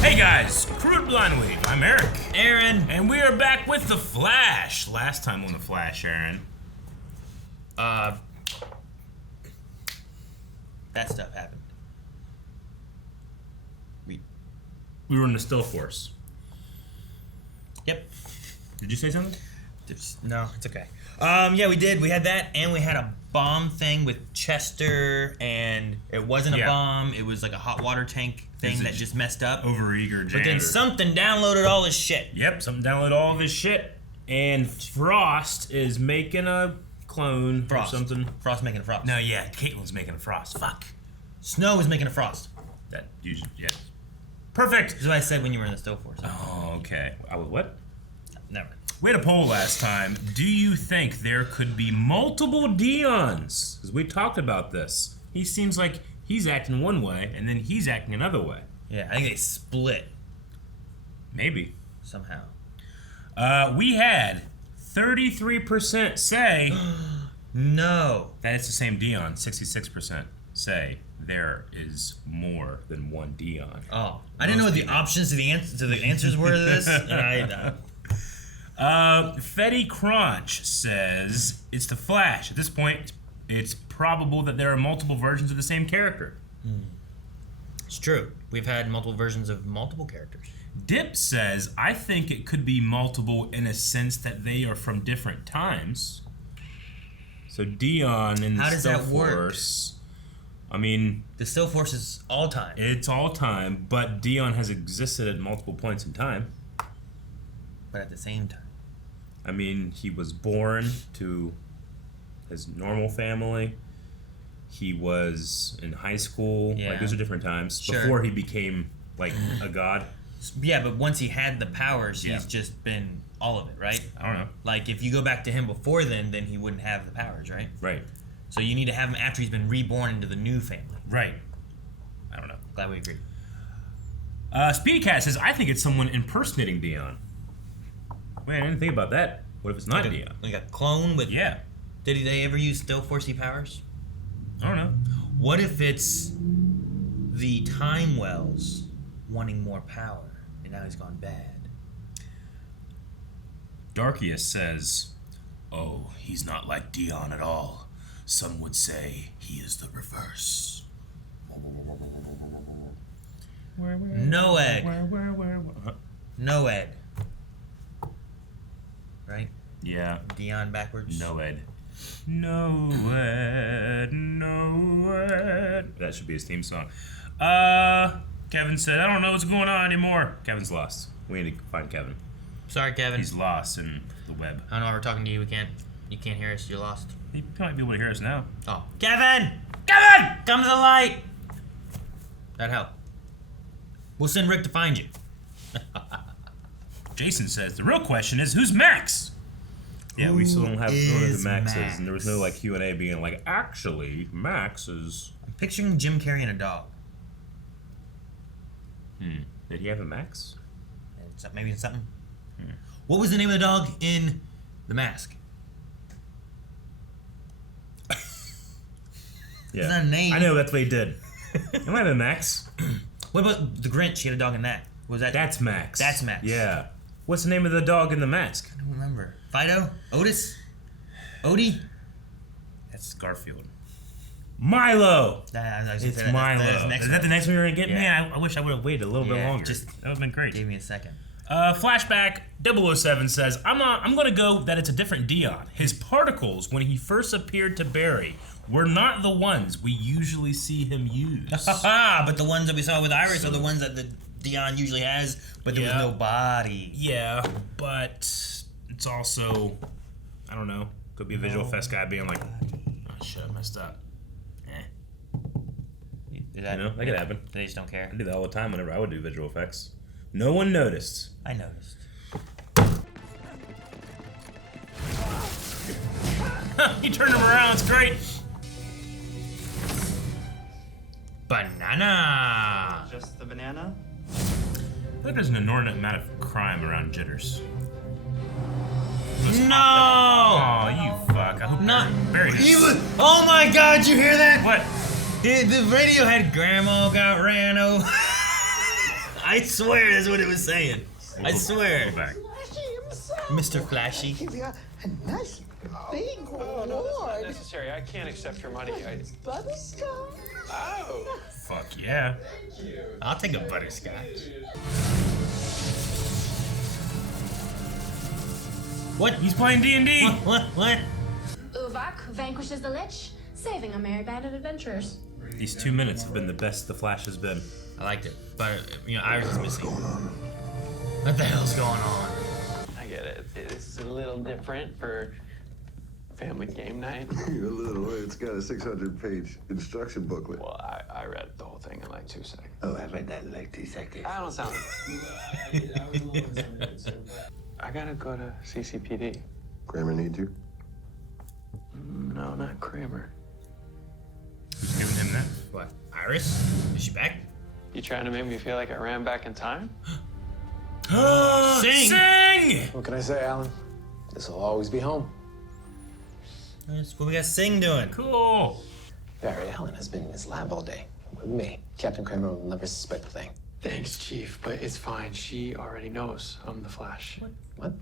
Hey guys, Crude Blind Wave. I'm Eric. Aaron. And we are back with The Flash. Last time on The Flash, Aaron. That stuff happened. We were in the Still Force. Yep. Did you say something? No, it's okay. Yeah, we did. We had that, and we had a bomb thing with Chester, and it wasn't a bomb. It was like a hot water tank thing that just messed up. Overeager janitor. But then something downloaded all his shit. Yep, something downloaded all of his shit. And Frost is making a clone or something. Frost making a Frost. No, yeah, Caitlin's making a Frost. Fuck. Snow is making a Frost. That usually, yeah. Perfect. That's what I said when you were in the Still Force. Oh, okay. What? Never. We had a poll last time. Do you think there could be multiple Dions? Because we talked about this. He seems like he's acting one way, and then he's acting another way. Yeah, I think they split. Maybe. Somehow. We had 33% say no. that it's the same Dion. 66% say there is more than one Dion. Oh, I didn't know what the options to the answers were to this. Fetty Crunch says it's the Flash. At this point, it's probable that there are multiple versions of the same character. It's true. We've had multiple versions of multiple characters. Dip says, I think it could be multiple in a sense that they are from different times. So Dion in the Still Force. I mean, the Still Force is all time. It's all time, but Dion has existed at multiple points in time. But at the same time. I mean, he was born to his normal family. He was in high school. Yeah. Like, those are different times. Sure. Before he became, like, a god. Yeah, but once he had the powers, he's just been all of it, right? I don't know. Like, if you go back to him before then he wouldn't have the powers, right? Right. So you need to have him after he's been reborn into the new family. Right. I don't know. Glad we agree. Speedy Cat says, I think it's someone impersonating Dion. Wait, I didn't think about that. What if it's not Dion? Like a clone with... Yeah. Did they ever use Still Forcey powers? I don't know. What if it's the Time Wells wanting more power, and now he's gone bad? Darkius says, oh, he's not like Dion at all. Some would say he is the reverse. Noed. Noed. Right? Yeah. Dion backwards. Noed. That should be his theme song. Kevin said, I don't know what's going on anymore. Kevin's lost. We need to find Kevin. Sorry, Kevin. He's lost in the web. I don't know why we're talking to you. You can't hear us. You're lost. He might be able to hear us now. Oh. Kevin! Kevin! Come to the light! That'd help. We'll send Rick to find you. Jason says, the real question is, who's Max? Yeah, we still don't have who the Max is, and there was no like Q&A being like, actually, Max is... I'm picturing Jim Carrey and a dog. Did he have a Max? Maybe it's something. What was the name of the dog in The Mask? Yeah. It's not a name. I know, that's what he did. It might have been Max. What about the Grinch? He had a dog in that. What was that? That's Max. That's Max. Yeah. What's the name of the dog in The Mask? I don't remember. Fido? Otis? Odie? That's Garfield. Milo! It's Milo. Is that the next one you're going to get? Yeah. Man, I wish I would have waited a little bit longer. That would have been great. Give me a second. Flashback 007 says, I'm going to go that it's a different Dion. His particles, when he first appeared to Barry, were not the ones we usually see him use. But the ones that we saw with Iris are the ones that the Dion usually has, but there was no body. Yeah, but it's also, I don't know, could be a visual effects guy being like, oh shit, I messed up. That could happen. They just don't care. I do that all the time whenever I would do visual effects. No one noticed. I noticed. You turned him around, it's great. Banana. Just the banana? I think there's an inordinate amount of crime around Jitters. No! Oh, you fuck. I hope Barry Oh my god, you hear that? What? The radio had Grandma got ran over. I swear that's what it was saying. I swear. Go back. Mr. Flashy. Give you a nice big reward. No, that's not necessary. I can't accept your money. Butterscotch. Oh. Fuck yeah. I'll take a butterscotch. What? He's playing D&D. What? Uvak vanquishes the Lich, saving a merry band of adventurers. These 2 minutes have been the best the Flash has been. I liked it, but Iris is missing. What the hell's going on? I get it. It's a little different for family game night. You're a little. It's got a 600-page instruction booklet. Well, I read the whole thing in like 2 seconds. Oh, I read that in like 2 seconds. I don't sound. I gotta go to CCPD. Kramer need you? No, not Kramer. Who's giving him that? What? Iris? Is she back? You trying to make me feel like I ran back in time? Sing! Sing! What can I say, Alan? This will always be home. That's what we got Sing doing. Cool. Barry Allen has been in his lab all day with me. Captain Kramer will never suspect a thing. Thanks, Chief, but it's fine. She already knows I'm the Flash. What?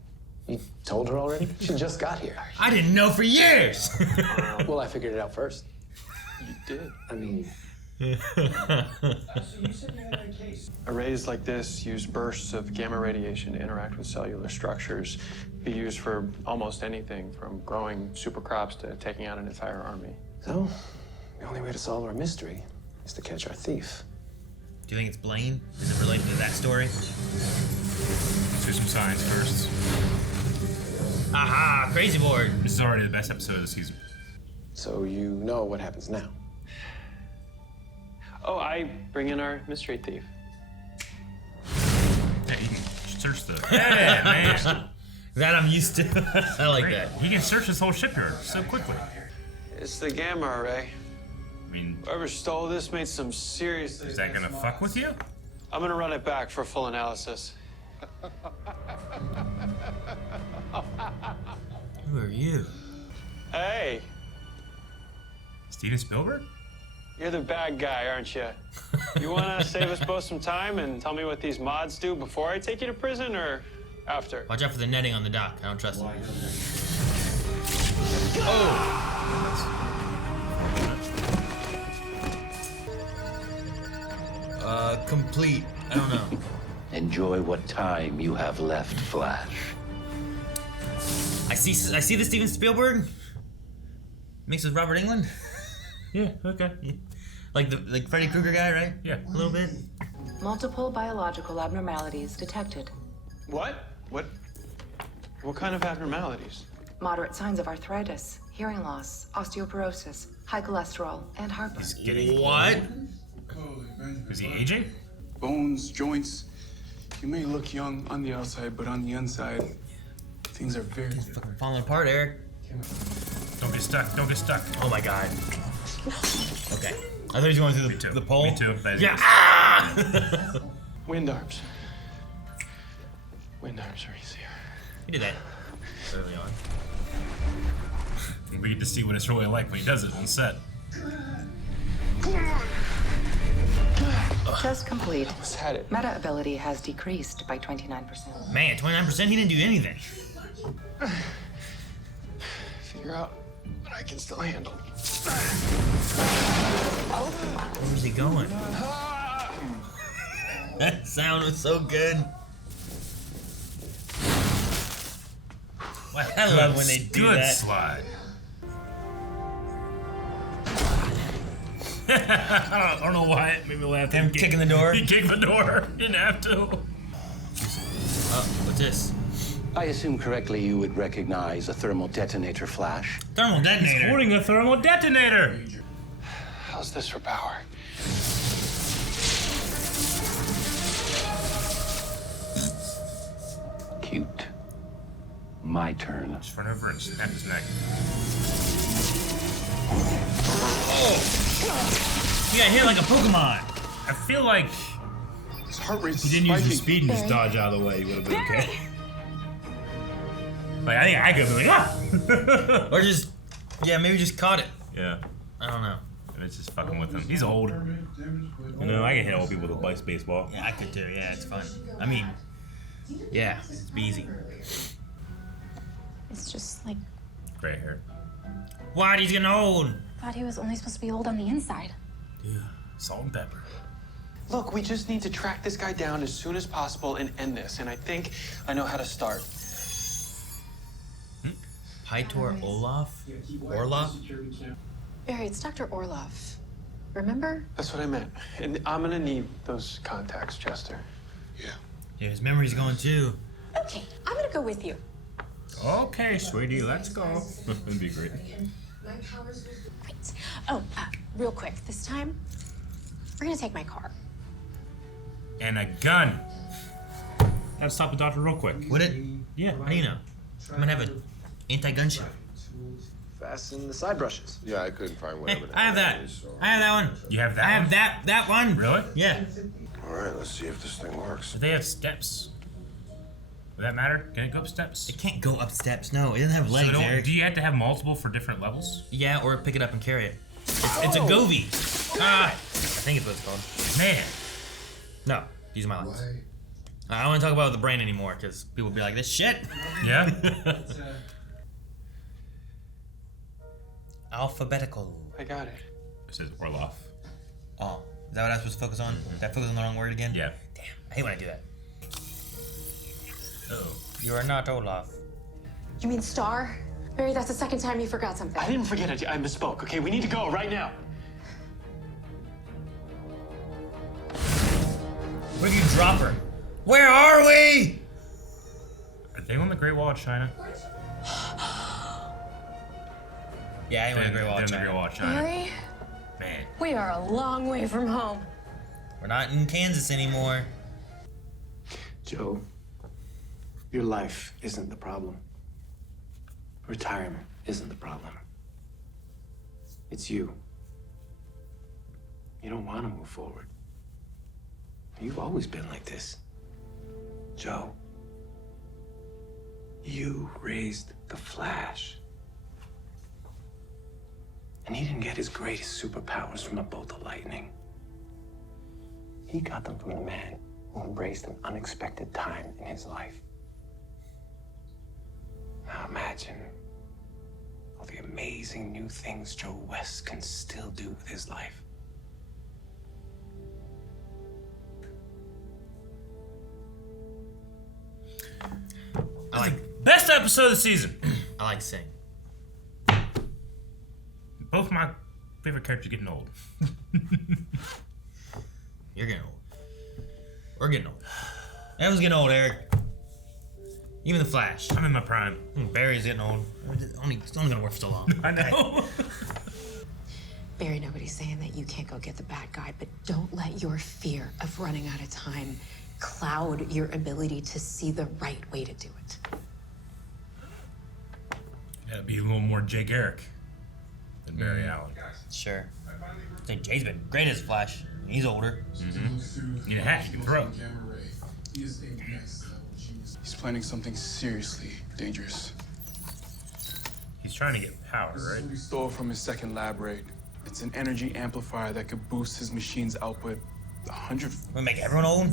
You told her already? She just got here. I didn't know for years. Well, I figured it out first. You did. I mean, Arrays like this use bursts of gamma radiation to interact with cellular structures. Be used for almost anything, from growing super crops to taking out an entire army. so the only way to solve our mystery is to catch our thief. Do you think it's Blaine? Is it related to that story? Let's do some science first. Aha! Crazy board. This is already the best episode of the season. So you know what happens now. Oh, I bring in our mystery thief. Yeah, you can search the. Yeah, man. That I'm used to. I like Great. that. He can search this whole shipyard so quickly. It's the gamma array. I mean, Whoever stole this made some serious. is that gonna fuck with you? I'm gonna run it back for full analysis. Who are you? Hey, Steven Spielberg? you're the bad guy, aren't you? You wanna save us both some time and tell me what these mods do before I take you to prison, or after? Watch out for the netting on the dock. I don't trust him. Complete. I don't know. Enjoy what time you have left, Flash. I see the Steven Spielberg. Mixed with Robert Englund. Yeah, okay. Like Freddy Krueger guy, right? Yeah. A little bit. Multiple biological abnormalities detected. What? What kind of abnormalities? Moderate signs of arthritis, hearing loss, osteoporosis, high cholesterol, and heartburn. What? Is he aging? Bones, joints. You may look young on the outside, but on the inside, things are very Fucking falling apart, Eric. Don't get stuck. Don't get stuck. Oh my god. Okay. I thought he was going through Me too. the pole. Me too. That is- Yeah. Ah! Wind arms. Wind arms are easier. He did that early on. We get to see what it's really like when he does it on set. Test complete. Just had it. Meta ability has decreased by 29%. Man, 29%. He didn't do anything. Figure out what I can still handle. Where's he going? That sound was so good. I love when they do Good that. slide. I don't know why it made me laugh. Him kicking the door? He kicked the door. He didn't have to. What's this? I assume correctly you would recognize a thermal detonator, Flash. Thermal detonator. Holding a thermal detonator. How's this for power? Cute. My turn. Just run over and snap his neck. You got hit like a Pokemon. I feel like His heart rate's he didn't use his spiking. speed and just dodge out of the way. He would have been okay. Like, I think I could be like, ah! Or just, yeah, maybe just caught it. Yeah. I don't know. And it's just fucking with him. He's old. You know, I can hit old people with a baseball. Yeah, I could too. Yeah, it's fun. I mean, yeah, it's easy. It's just like, Gray hair. What? He's getting old. thought he was only supposed to be old on the inside. Yeah. Salt and pepper. Look, we just need to track this guy down as soon as possible and end this. And I think I know how to start. Pytor Olaf? Orloff? Barry, it's Dr. Orloff. Remember? That's what I meant. And I'm gonna need those contacts, Chester. Yeah, his memory's going too. Okay, I'm gonna go with you. Okay, sweetie, let's go. That'd be great. Right. Oh, real quick. This time, we're gonna take my car. And a gun. Gotta stop the doctor real quick. Would it? Yeah. How do you know? I'm gonna have an anti-gunship. Fasten the side brushes. Yeah, I couldn't find Hey, whatever. I have that. I have that one. You have that I have one? that one. Really? Yeah. All right, let's see if this thing works. Do they have steps? Would that matter? Can it go up steps? It can't go up steps. No, it doesn't have legs, So Eric. do you have to have multiple for different levels? Yeah, or pick it up and carry it. It's a Govee. I think it's what it's called. Man. No, these are my lines. I don't want to talk about the brain anymore because people will be like, this shit. Yeah? Alphabetical. I got it. It says Orloff. Oh, is that what I was supposed to focus on? Did I focus on the wrong word again? Yeah. Damn, I hate when I do that. Uh-oh. You are not Olaf. You mean Star? Barry, that's the second time you forgot something. I didn't forget it. I misspoke. Okay, we need to go right now. Where did you drop her? Where are we? Are they on the Great Wall of China? Yeah, I went to Great Wall of They're on the Great China. Wall of China. Barry, Man. we are a long way from home. We're not in Kansas anymore. Joe, your life isn't the problem. Retirement isn't the problem. It's you. You don't want to move forward. You've always been like this. Joe, you raised the Flash. And he didn't get his greatest superpowers from a bolt of lightning. He got them from a man who embraced an unexpected time in his life. Now imagine all the amazing new things Joe West can still do with his life. I like Best episode of the season. I like sing. Both my favorite characters getting old. You're getting old. We're getting old. Everyone's getting old, Eric. Even the Flash. I'm in my prime. Barry's getting old. It's only gonna work for so long. I know. Barry, nobody's saying that you can't go get the bad guy, but don't let your fear of running out of time cloud your ability to see the right way to do it. Gotta be a little more Jake Eric than Barry Allen. Sure. I think Jay's been great as Flash. He's older. Mm-hmm. Need a hat you can throw. He's planning something seriously dangerous. He's trying to get power, right? We stole from his second lab raid. It's an energy amplifier that could boost his machine's output 100. We make everyone old?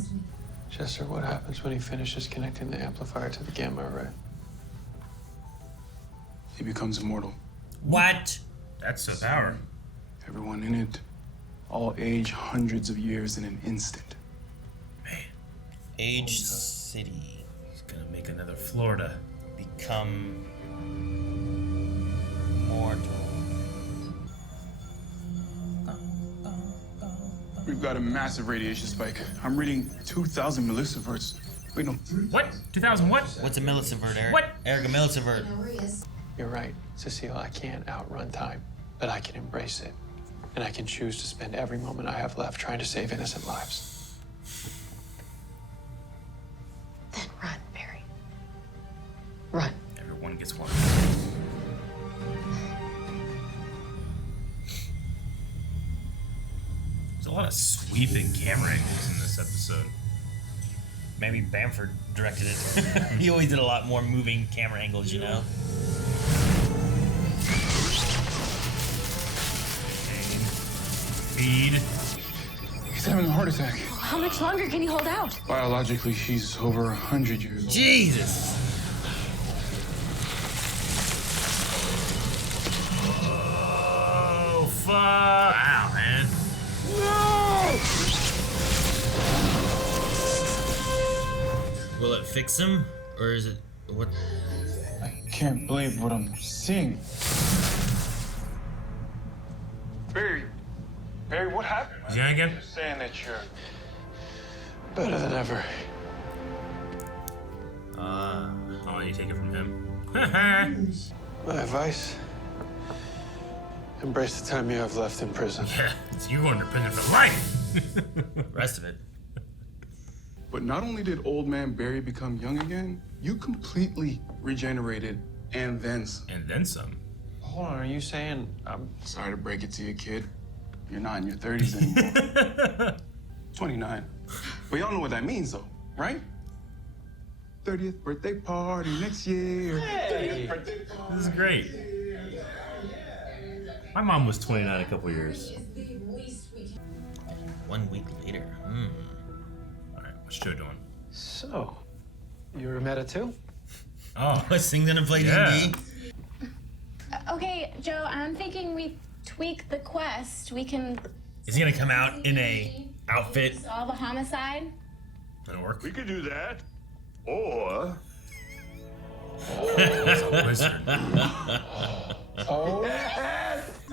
Chester, what happens when he finishes connecting the amplifier to the gamma array? He becomes immortal. What? That's the power. Everyone in it, all age hundreds of years in an instant. Man, Age City. he's gonna make another Florida. Become mortal. We've got a massive radiation spike. I'm reading 2,000 millisieverts. Wait, no. What? 2000 what? What's a millisievert, Eric? What? Eric, a millisievert. You're right, Cecile, I can't outrun time, but I can embrace it. And I can choose to spend every moment I have left trying to save innocent lives. Then run, Barry. Run. Everyone gets one. There's a lot of sweeping camera angles in this episode. Maybe Bamford directed it. He always did a lot more moving camera angles, you know? speed. He's having a heart attack. How much longer can he hold out? Biologically, he's over 100 years old. Jesus. Oh, fuck. Ow, man. Will it fix him? Or is it... What? I can't believe what I'm seeing. Barry, what happened? Is he on again? You're saying that you're Better than ever. Oh, you take it from him. My advice? Embrace the time you have left in prison. Yeah, it's you under prison for life. Rest of it. But not only did old man Barry become young again, you completely regenerated and then some. And then some. Hold on, are you saying Sorry to break it to you, kid. You're not in your 30s anymore. 29. But y'all know what that means, though, right? 30th birthday party next year. Hey. 30th birthday party. This is great. My mom was 29 a couple years. 1 week later. All right, what's Joe doing? So, you're a meta too? Oh, sing gonna play D&D? Okay, Joe, I'm thinking we tweak the quest. We can... Is he gonna come out in a outfit? Solve a homicide? That'll work. We could do that. Or... He's a wizard.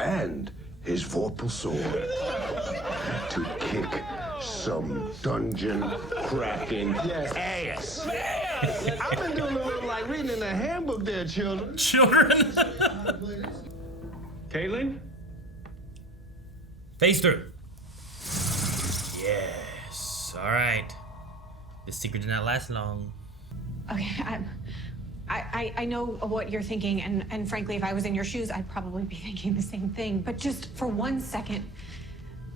And his vorpal sword to kick some dungeon cracking ass. I've been doing a little like reading in the handbook there, children. Children? Caitlin? Phase through. Yes. All right. This secret did not last long. Okay, I know what you're thinking, and frankly, if I was in your shoes, I'd probably be thinking the same thing. But just for 1 second,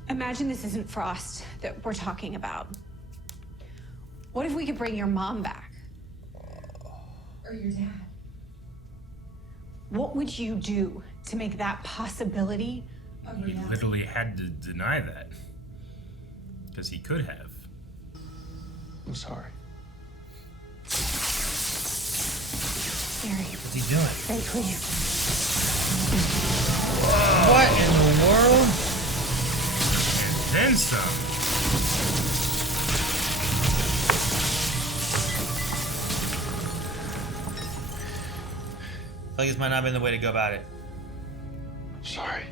imagine this isn't Frost that we're talking about. What if we could bring your mom back? Or your dad? What would you do to make that possibility a He reality? literally had to deny that. Because he could have. I'm sorry. Barry, What's he doing? Barry, please. What in the world? And then some. I feel like this might not have been the way to go about it. Sorry.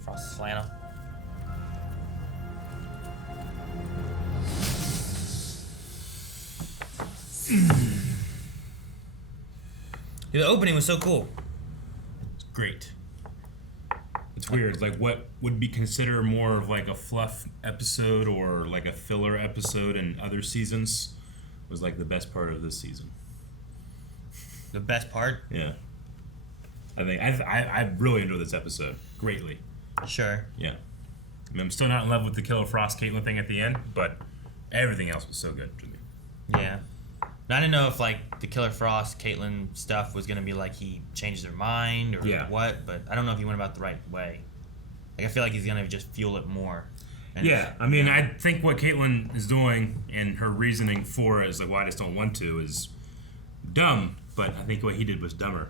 Frost's flannel. The opening was so cool. It's great. It's weird. Like, what would be considered more of like a fluff episode or like a filler episode in other seasons was like the best part of this season. The best part? Yeah. I think I really enjoyed this episode greatly. Sure. Yeah. I mean, I'm still not in love with the Killer Frost Caitlyn thing at the end, but everything else was so good to me. Yeah. I didn't know if like the Killer Frost Caitlyn stuff was gonna be like he changed their mind or what, but I don't know if he went about the right way. Like I feel like he's gonna just fuel it more. And yeah, I mean, I think what Caitlyn is doing and her reasoning for it is like, well, I just don't want to, is dumb. But I think what he did was dumber.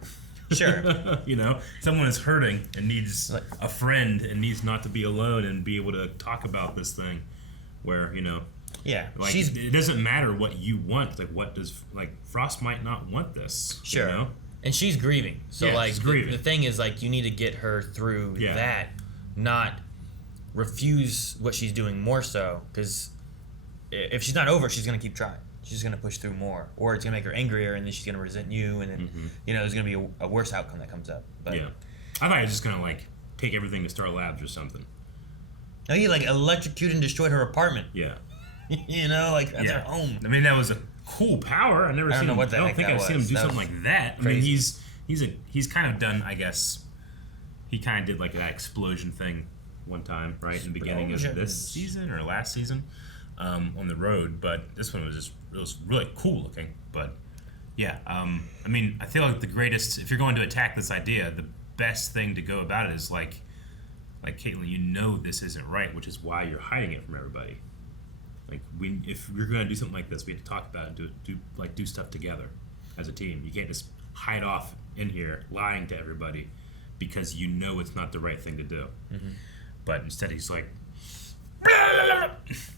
Sure. You know, someone is hurting and needs a friend and needs not to be alone and be able to talk about this thing. Where, you know, yeah, like it doesn't matter what you want. Like, what does Frost might not want this. Sure. You know? And she's grieving. So yeah, like she's grieving. The thing is like you need to get her through that, not refuse what she's doing more so, because if she's not over, she's gonna keep trying. She's gonna push through more, or it's gonna make her angrier, and then she's gonna resent you, and then you know there's gonna be a worse outcome that comes up. But yeah, I thought I was just gonna like take everything to Star Labs or something. No, he like electrocuted and destroyed her apartment. Yeah, you know, like that's her home. I mean, that was a cool power. I don't think I've seen him do something like that. Crazy. I mean, he's kind of done. I guess he kind of did like that explosion thing one time, right in the beginning of this season or last season. On the road, but this one was really cool looking. But yeah, I mean, I feel like the greatest, if you're going to attack this idea, the best thing to go about it is like Caitlin, you know this isn't right, which is why you're hiding it from everybody. Like if you're gonna do something like this, we have to talk about it and do stuff together as a team. You can't just hide off in here lying to everybody because you know it's not the right thing to do. Mm-hmm. But instead he's like,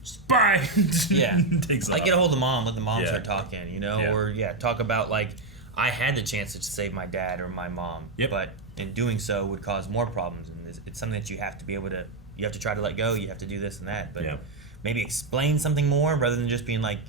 spy. Yeah. Takes like off. get a hold of mom, let the mom start talking, you know, or talk about like I had the chance to save my dad or my mom, but in doing so would cause more problems, and it's something that you have to be able to. You have to try to let go. You have to do this and that, but maybe explain something more rather than just being like,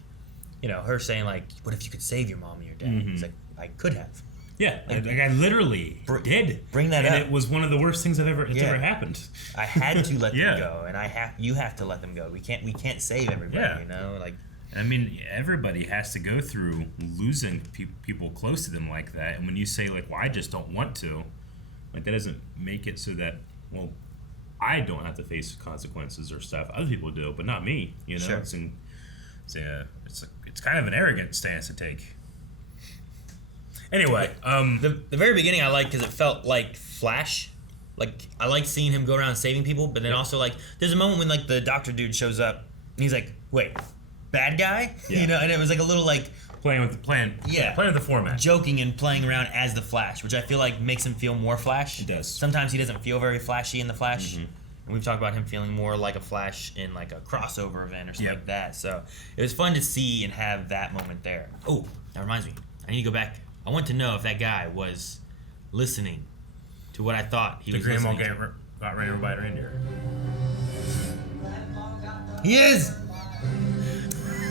you know, her saying like, "What if you could save your mom and your dad?" Mm-hmm. It's like I could have. Yeah, like I literally did bring that and up. it was one of the worst things ever happened. I had to let them go, and you have to let them go. We can't save everybody, you know, like. I mean, everybody has to go through losing people close to them like that. And when you say, like, well, I just don't want to, like, that doesn't make it so that, well, I don't have to face consequences or stuff. Other people do, but not me, you know? Sure. It's kind of an arrogant stance to take. Anyway, the very beginning I liked because it felt like Flash. Like, I like seeing him go around saving people, but then also, like, there's a moment when, like, the doctor dude shows up, and he's like, wait, bad guy? You know, and it was like a little like playing with the format, joking and playing around as the Flash, which I feel like makes him feel more Flash. It does. Sometimes he doesn't feel very flashy in the Flash, and we've talked about him feeling more like a Flash in like a crossover event or something like that. So it was fun to see and have that moment there. Oh, that reminds me, I need to go back. I want to know if that guy was listening to what I thought he was listening to. Got ran over by a reindeer. He is.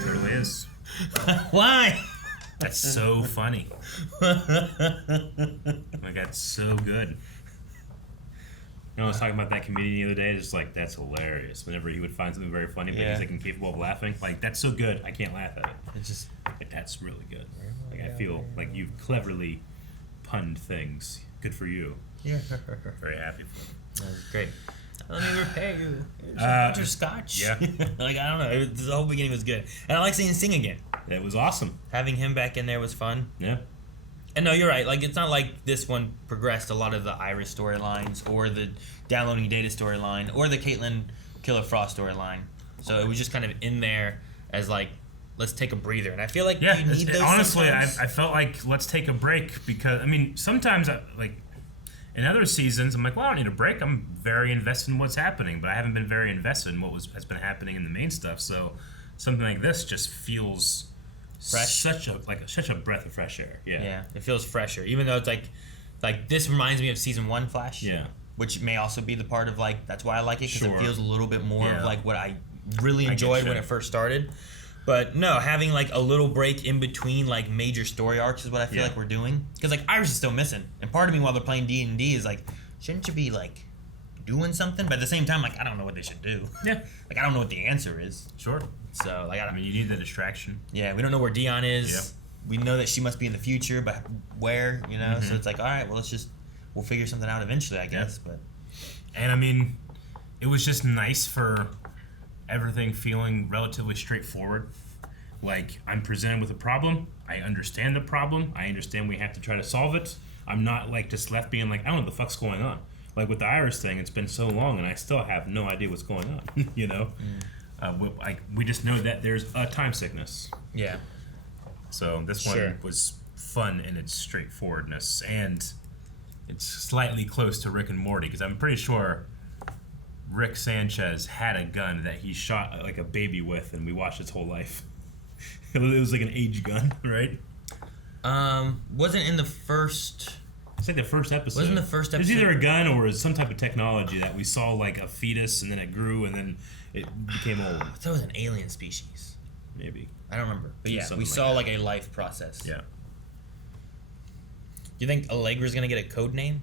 Totally is. Why? That's so funny. Like, that's so good. You know, I was talking about that comedian the other day. Just like, that's hilarious. Whenever he would find something very funny, but he's like incapable of laughing. Like, that's so good. I can't laugh at it. It's just like, that's really good. Like, I feel like you've cleverly punned things. Good for you. Yeah. Very happy for you. That was great. Let me repay you. Here's your scotch. Yeah. Like, I don't know. The whole beginning was good. And I like seeing him sing again. It was awesome. Having him back in there was fun. Yeah. And no, you're right. Like, it's not like this one progressed a lot of the Iris storylines or the downloading data storyline or the Caitlin Killer Frost storyline. So it was just kind of in there as like, let's take a breather. And I feel like you need those. Honestly, I felt like let's take a break because, I mean, sometimes in other seasons, I'm like, well, I don't need a break. I'm very invested in what's happening, but I haven't been very invested in what has been happening in the main stuff. So something like this just feels fresh, such a breath of fresh air. Yeah, yeah, it feels fresher. Even though it's like this reminds me of season 1 Flash. Yeah, which may also be the part of like that's why I like it because it feels a little bit more of like what I really enjoyed when it first started. But no, having like a little break in between like major story arcs is what I feel like we're doing. Because like Iris is still missing, and part of me while they're playing D&D is like, shouldn't you be like doing something? But at the same time, like I don't know what they should do. Yeah, like I don't know what the answer is. Sure. So like I mean, you need the distraction. Yeah, we don't know where Dion is. Yep. We know that she must be in the future, but where? You know, so it's like, all right, well we'll figure something out eventually, I guess. But and I mean, it was just nice for everything feeling relatively straightforward. Like, I'm presented with a problem. I understand the problem. I understand we have to try to solve it. I'm not, like, just left being like, I don't know what the fuck's going on. Like, with the Iris thing, it's been so long, and I still have no idea what's going on, you know? We just know that there's a time sickness. Yeah. So this one was fun in its straightforwardness, and it's slightly close to Rick and Morty, because I'm pretty sure Rick Sanchez had a gun that he shot like a baby with, and we watched its whole life. It was like an age gun, right? Wasn't in the first. It's like the first episode. Wasn't the first episode? There's either a gun or some type of technology that we saw like a fetus, and then it grew, and then it became old. I thought it was an alien species. Maybe. I don't remember, but yeah, we saw like a life process. Yeah. Do you think Allegra's gonna get a code name?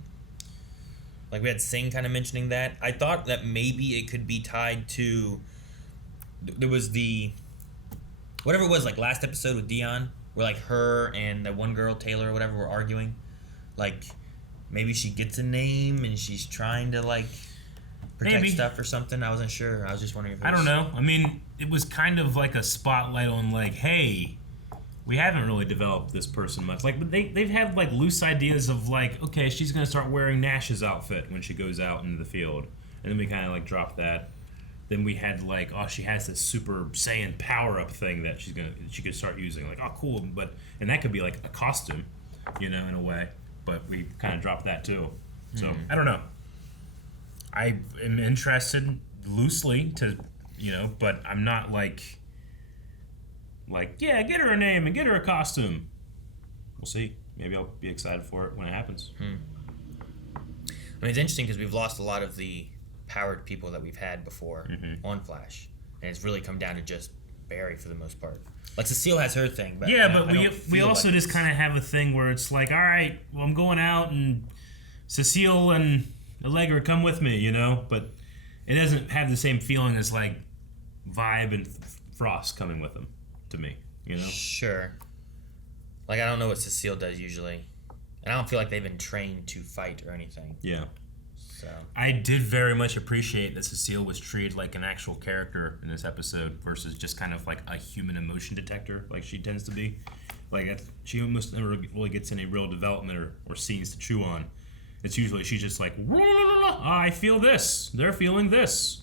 Like we had Singh kind of mentioning that. I thought that maybe it could be tied to. There was the. Whatever it was, like last episode with Dion, where like her and the one girl, Taylor or whatever, were arguing. Like, maybe she gets a name and she's trying to like protect stuff or something. I wasn't sure. I was just wondering if it was... I don't know. I mean, it was kind of like a spotlight on like, hey, we haven't really developed this person much. Like, but they've had like loose ideas of like, okay, she's gonna start wearing Nash's outfit when she goes out into the field, and then we kind of like dropped that. Then we had like, oh, she has this Super Saiyan power up thing that she could start using. Like, oh, cool, and that could be like a costume, in a way. But we kind of dropped that too. So I don't know. I am interested loosely to, but I'm not like, yeah, get her a name and get her a costume. We'll see. Maybe I'll be excited for it when it happens. I mean, it's interesting because we've lost a lot of the powered people that we've had before on Flash, and it's really come down to just Barry for the most part. Like Cecile has her thing, but we also just kind of have a thing where it's like, all right, well, I'm going out, and Cecile and Allegra come with me, but it doesn't have the same feeling as like Vibe and Frost coming with them to me, Sure. Like, I don't know what Cecile does usually, and I don't feel like they've been trained to fight or anything. Yeah. So I did very much appreciate that Cecile was treated like an actual character in this episode versus just kind of like a human emotion detector like she tends to be. Like, she almost never really gets any real development or scenes to chew on. It's usually she's just like, I feel this, they're feeling this.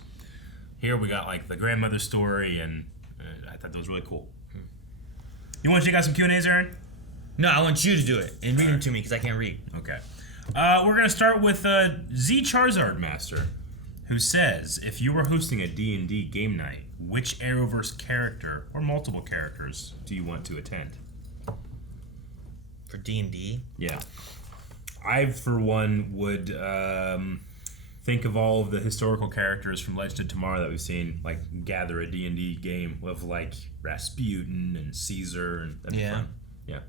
Here we got like the grandmother story, and I thought that was really cool. You want to check out some Q&As, Aaron? No, I want you to do it and read them to me because I can't read. Okay. We're going to start with Z Charizard Master, who says, if you were hosting a D&D game night, which Arrowverse character or multiple characters do you want to attend? For D&D? Yeah. I, for one, would think of all of the historical characters from Legend of Tomorrow that we've seen, like, gather a D&D game of, like, Rasputin and Caesar, and that'd be fun. Yeah.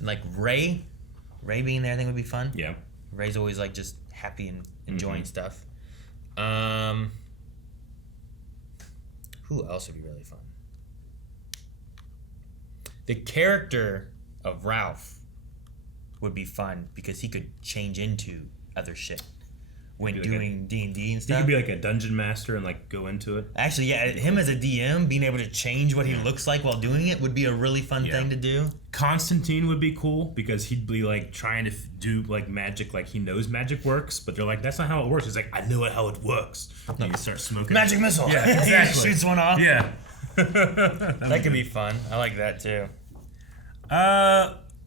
Like Ray being there, I think would be fun. Yeah. Ray's always like just happy and enjoying stuff. Who else would be really fun? The character of Ralph would be fun because he could change into other shit when doing D&D and stuff. He could be like a dungeon master and like go into it. Actually, yeah, him as a DM, being able to change what he looks like while doing it would be a really fun thing to do. Constantine would be cool because he'd be like trying to do like magic, like he knows magic works, but they're like, that's not how it works. He's like, I know how it works. And you start smoking. Magic missile. Yeah, exactly. He shoots one off. Yeah. That could be fun. I like that too.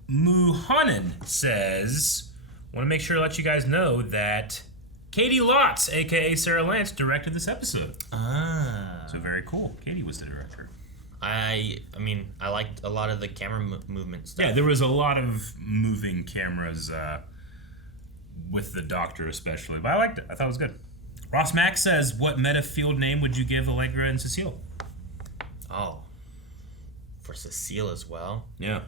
Muhanan says, want to make sure to let you guys know that Katie Lotz, aka Sarah Lance, directed this episode. So very cool. Katie was the director. I mean, I liked a lot of the camera movement stuff. Yeah, there was a lot of moving cameras with the Doctor especially, but I liked it. I thought it was good. Ross Mack says, what meta field name would you give Allegra and Cecile? Oh, for Cecile as well? Yeah.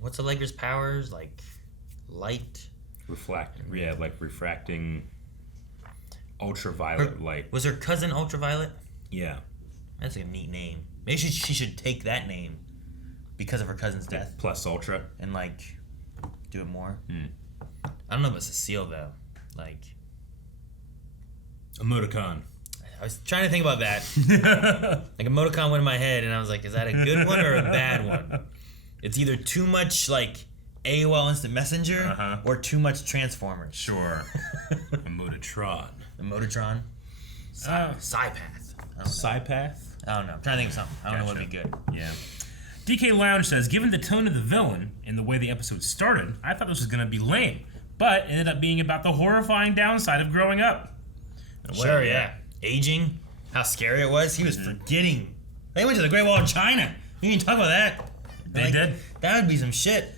What's Allegra's powers? Like light? Like refracting ultraviolet light. Was her cousin ultraviolet? Yeah. That's a neat name. Maybe she should take that name because of her cousin's death. Plus ultra. And like do it more. I don't know about Cecile though. Like emoticon. I was trying to think about that. Like emoticon went in my head and I was like, is that a good one or a bad one? It's either too much like AOL Instant Messenger or too much Transformers. Sure. Emototron. Psypath. Psypath? I don't know. I'm trying to think of something. I don't know what would be good. Yeah. DK Lounge says, given the tone of the villain and the way the episode started, I thought this was going to be lame, but ended up being about the horrifying downside of growing up. Sure, yeah. Aging, how scary it was. He was forgetting. They went to the Great Wall of China. You didn't talk about that. They did. That would be some shit.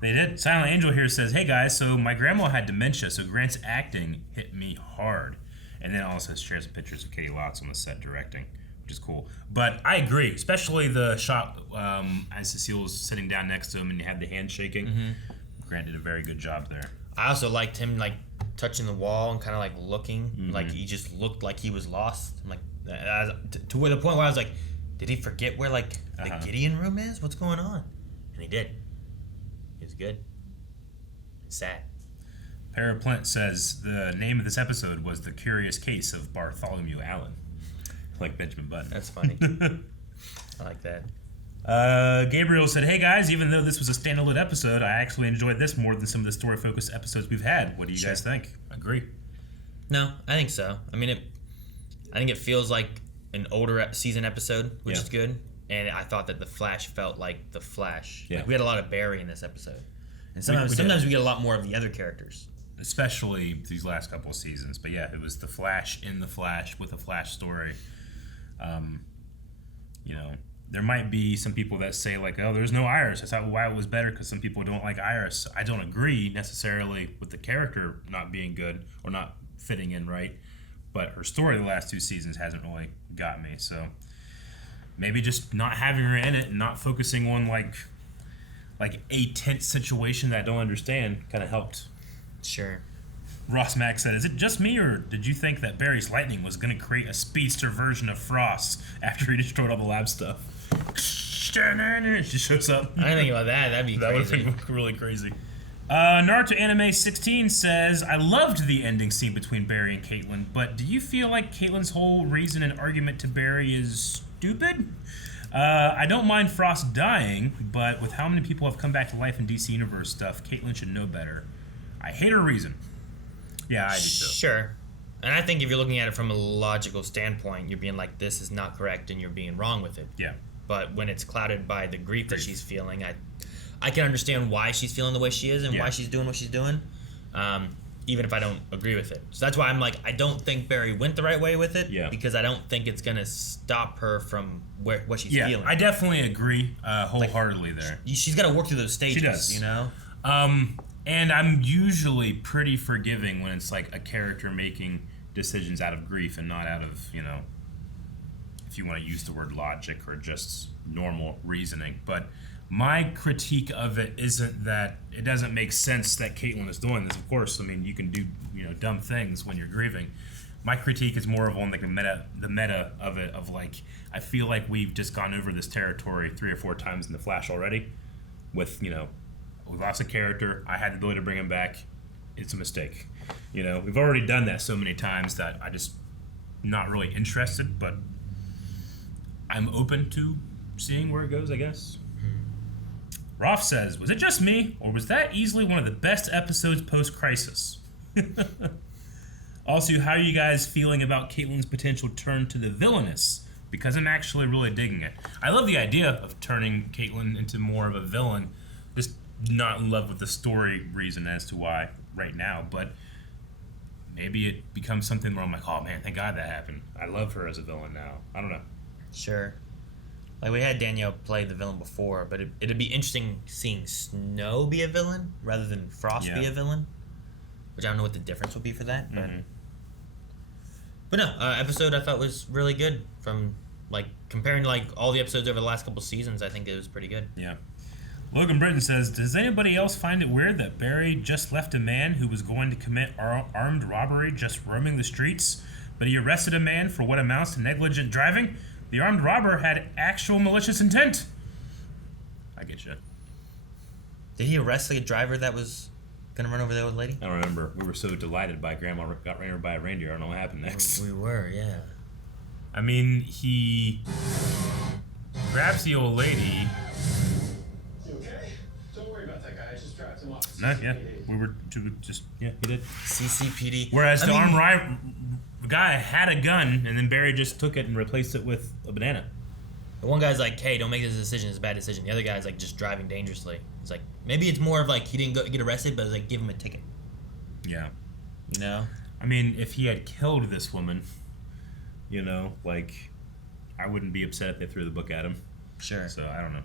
They did. Silent Angel here says, hey guys, so my grandma had dementia, so Grant's acting hit me hard. And then also shares some pictures of Katie Lotz on the set directing, which is cool. But I agree, especially the shot as Cecile was sitting down next to him and you had the hand shaking. Grant did a very good job there. I also liked him like touching the wall and kind of like looking, like he just looked like he was lost. I'm like, to the point where I was like, did he forget where like the Gideon room is? What's going on? And he did. He was good. Sad. Paraplint says the name of this episode was The Curious Case of Bartholomew Allen. Like Benjamin Button. That's funny. I like that. Gabriel said, "Hey guys, even though this was a standalone episode, I actually enjoyed this more than some of the story-focused episodes we've had. What do you guys think?" Agree. No, I think so. I mean, I think it feels like an older season episode, which is good. And I thought that the Flash felt like the Flash. Yeah. Like we had a lot of Barry in this episode, and sometimes we get a lot more of the other characters, especially these last couple of seasons. But yeah, it was the Flash in the Flash with a Flash story. You know, there might be some people that say like, "Oh, there's no Iris. That's why it was better," because some people don't like Iris. I don't agree necessarily with the character not being good or not fitting in right, but her story the last 2 seasons hasn't really got me. So maybe just not having her in it and not focusing on like a tense situation that I don't understand kind of helped. Sure. Ross Mack said, "Is it just me, or did you think that Barry's lightning was going to create a speedster version of Frost after he destroyed all the lab stuff?" It just shows up. I didn't think about that. That'd be that crazy. That would have been really crazy. Naruto Anime 16 says, "I loved the ending scene between Barry and Caitlin, but do you feel like Caitlin's whole reason and argument to Barry is stupid? I don't mind Frost dying, but with how many people have come back to life in DC Universe stuff, Caitlin should know better. I hate her reason." Yeah, I do too. Sure. And I think if you're looking at it from a logical standpoint, you're being like, this is not correct, and you're being wrong with it. Yeah. But when it's clouded by the grief that she's feeling, I can understand why she's feeling the way she is and why she's doing what she's doing, even if I don't agree with it. So that's why I'm like, I don't think Barry went the right way with it, because I don't think it's going to stop her from what she's feeling. I definitely agree wholeheartedly there. She's got to work through those stages, she does. You know? And I'm usually pretty forgiving when it's like a character making decisions out of grief and not out of, you know, if you want to use the word logic or just normal reasoning. But my critique of it isn't that it doesn't make sense that Caitlin is doing this. Of course, I mean, you can do, you know, dumb things when you're grieving. My critique is more of on like the meta of it, of like, I feel like we've just gone over this territory 3 or 4 times in The Flash already with, you know, we lost a character. I had the ability to bring him back. It's a mistake. You know, we've already done that so many times that I just not really interested, but I'm open to seeing where it goes, I guess. Rolf says, "Was it just me, or was that easily one of the best episodes post-crisis?" Also, how are you guys feeling about Caitlin's potential turn to the villainous? Because I'm actually really digging it. I love the idea of turning Caitlin into more of a villain, just not in love with the story reason as to why right now, but maybe it becomes something where I'm like, oh man, thank God that happened. I love her as a villain now. I don't know. Sure. Like, we had Danielle play the villain before, but it'd be interesting seeing Snow be a villain rather than Frost be a villain, which I don't know what the difference would be for that, but but no, episode I thought was really good. From like comparing like all the episodes over the last couple seasons, I think it was pretty good. Yeah. Logan Britton says, "Does anybody else find it weird that Barry just left a man who was going to commit armed robbery just roaming the streets, but he arrested a man for what amounts to negligent driving? The armed robber had actual malicious intent." I get you. Did he arrest the driver that was gonna run over the old lady? I don't remember. We were so delighted by Grandma got ran over by a reindeer. I don't know what happened next. We were, yeah. I mean, he grabs the old lady. No, yeah, we were just he did. CCPD. Whereas the armed guy had a gun, and then Barry just took it and replaced it with a banana. The one guy's like, "Hey, don't make this decision. It's a bad decision." The other guy's like, just driving dangerously. It's like, maybe it's more of like he didn't get arrested, but it's like, give him a ticket. Yeah. You know? I mean, if he had killed this woman, you know, like, I wouldn't be upset if they threw the book at him. Sure. So, I don't know.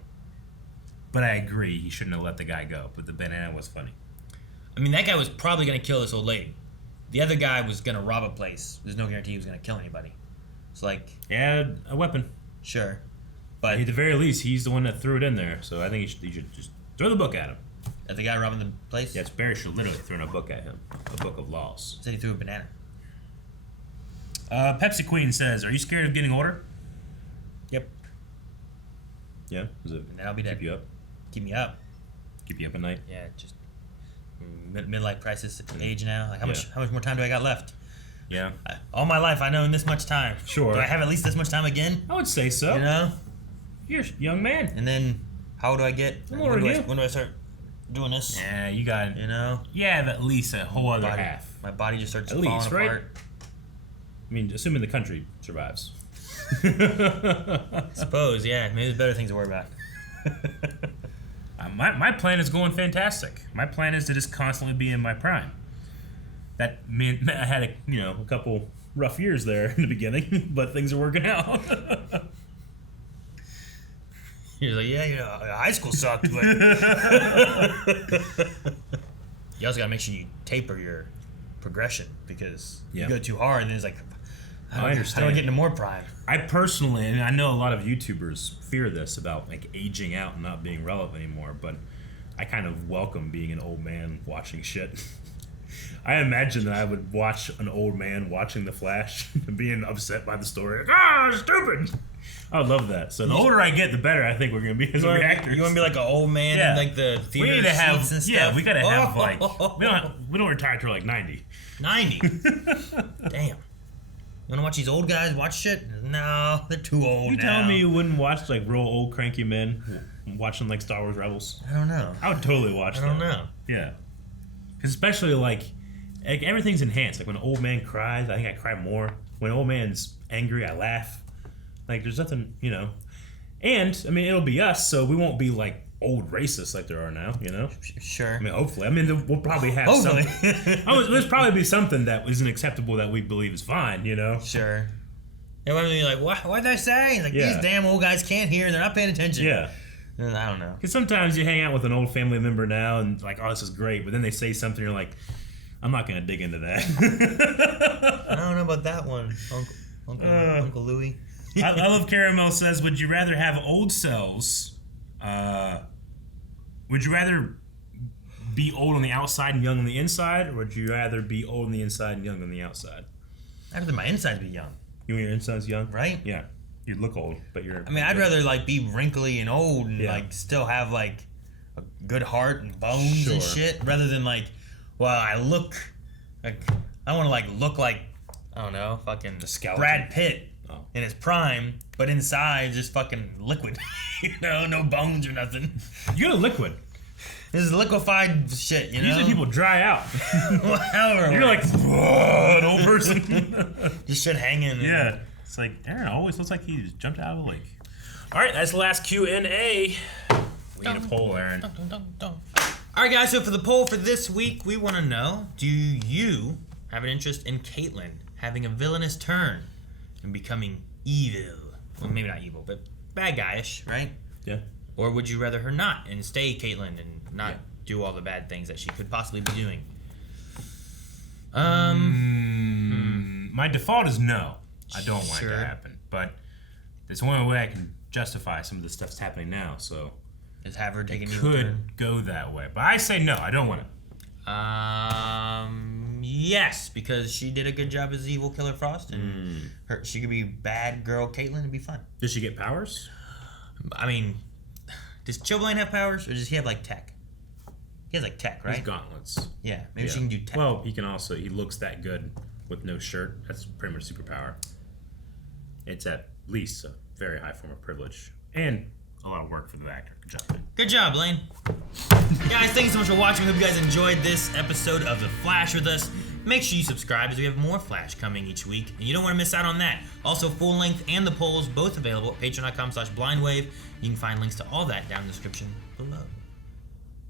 But I agree, he shouldn't have let the guy go. But the banana was funny. I mean, that guy was probably going to kill this old lady. The other guy was going to rob a place. There's no guarantee he was going to kill anybody. It's like... He had a weapon. Sure. But at the very least, he's the one that threw it in there. So I think he should just throw the book at him. At the guy robbing the place? Yes, Barry should literally throw a book at him. A book of laws. Said he threw a banana. Pepsi Queen says, "Are you scared of getting older?" Yep. Yeah? Does it and then I'll be dead. keep you up? Keep me up. Keep you up at night? Yeah, just midlife crisis age now. Like how much more time do I got left? Yeah. All my life, I know in this much time. Sure. Do I have at least this much time again? I would say so. You know? You're a young man. And then, how old do I get? When do I start doing this? Yeah, you got it. You know? You have at least a whole other body, half. My body just starts At falling least, right? apart. I mean, assuming the country survives. Suppose, yeah. Maybe there's better things to worry about. My plan is going fantastic. My plan is to just constantly be in my prime. That meant I had a couple rough years there in the beginning, but things are working out. You're like, high school sucked, but you also gotta make sure you taper your progression because you go too hard and then it's like, I understand. How do I get into more prime? I personally, and I know a lot of YouTubers fear this about like aging out and not being relevant anymore, but I kind of welcome being an old man watching shit. I imagine that I would watch an old man watching The Flash and being upset by the story. Like, stupid! I would love that. So the older I get, the better I think we're going to be as reactors. You want to be like an old man in like the theater we need to have, seats and stuff? Yeah, we got to have like, we don't retire till like 90. 90? Damn. You want to watch these old guys watch shit? No, they're too old You telling me you wouldn't watch like real old cranky men watching like Star Wars Rebels? I don't know. I would totally watch that. I don't know. Yeah. Because especially like everything's enhanced. Like when an old man cries, I think I cry more. When an old man's angry, I laugh. Like there's nothing, And I mean, it'll be us, so we won't be like old racists like there are now, Sure. I mean, hopefully. I mean, we'll probably have something. There's probably be something that isn't acceptable that we believe is fine, Sure. And when you're like, what'd I say? It's like, these damn old guys can't hear, they're not paying attention. Yeah. I don't know. Because sometimes you hang out with an old family member now and like, oh, this is great, but then they say something, you're like, I'm not going to dig into that. I don't know about that one, Uncle Louie. I love Caramel says, would you rather have old selves? Would you rather be old on the outside and young on the inside, or would you rather be old on the inside and young on the outside? I'd rather my inside be young. You want your inside's young? Right? Yeah. You look old, but you're... I mean, I'd rather like be wrinkly and old and like still have like a good heart and bones and shit, rather than like, well, I look like... I want to like look like, I don't know, fucking Brad Pitt in his prime, but inside just fucking liquid. No bones or nothing. You're a liquid. This is liquefied shit, Usually people dry out. However, you're like, an old person. Just shit hanging. Yeah. It's like, Aaron always looks like he just jumped out of a lake. All right, that's the last Q&A. We need a poll, Aaron. All right, guys, so for the poll for this week, we want to know, do you have an interest in Caitlyn having a villainous turn and becoming evil? Well, maybe not evil, but bad guy-ish, right? Yeah. Or would you rather her not and stay Caitlyn and not do all the bad things that she could possibly be doing? My default is no. I don't want it to happen. But there's one way I can justify some of the stuff that's happening now, so... Just have her take an evil turn? Could go that way. But I say no, I don't want it. Yes, because she did a good job as evil Killer Frost, and she could be bad girl Caitlyn and be fun. Does she get powers? I mean, does Chillblaine have powers, or does he have like tech? He has like tech, right? He's gauntlets. Yeah, maybe she can do tech. Well, he looks that good with no shirt. That's pretty much superpower. It's at least a very high form of privilege. And a lot of work for the actor. Good job, man. Good job, Blaine. Guys, thank you so much for watching. Hope you guys enjoyed this episode of The Flash with us. Make sure you subscribe as we have more Flash coming each week, and you don't want to miss out on that. Also, full length and the polls both available at patreon.com/blindwave. You can find links to all that down in the description below.